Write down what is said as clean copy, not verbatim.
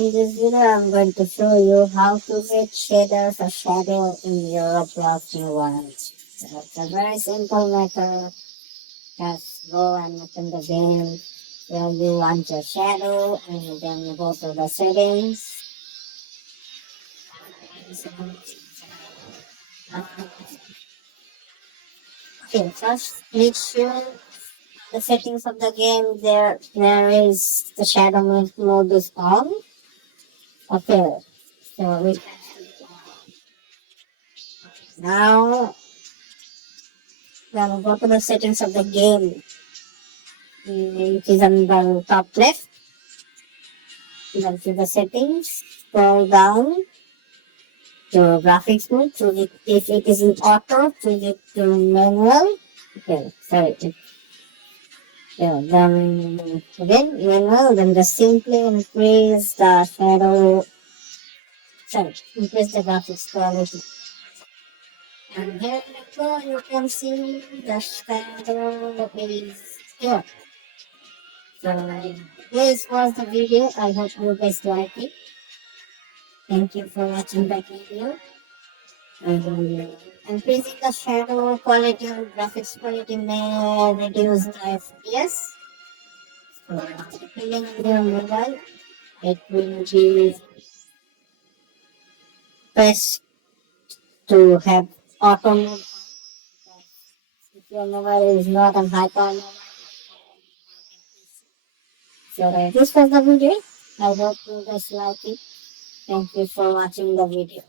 In this video, I'm going to show you how to get shaders or shadow in your Roblox MOBILE. So it's a very simple method. Just go and open the game where you want your shadow, and then you go to the settings. Okay, first make sure the settings of the game there is the shadow mode is on. Okay, so now then go to the settings of the game. It is on the top left. Then to the settings, scroll down to graphics mode. If it is in auto, choose it to manual. Okay, sorry. Yeah, then again manual. Then just simply increase the shadow. Sorry, increase the graphics quality. And here we go. You can see the shadow is here. So this was the video. I hope you guys like it. Thank you for watching the video. Increasing the shadow quality or graphics quality may reduce the FPS. So depending on your mobile, it will be best to have auto mode. If your mobile is not on high power mode. So this was the video. I hope you guys like it. Thank you for watching the video.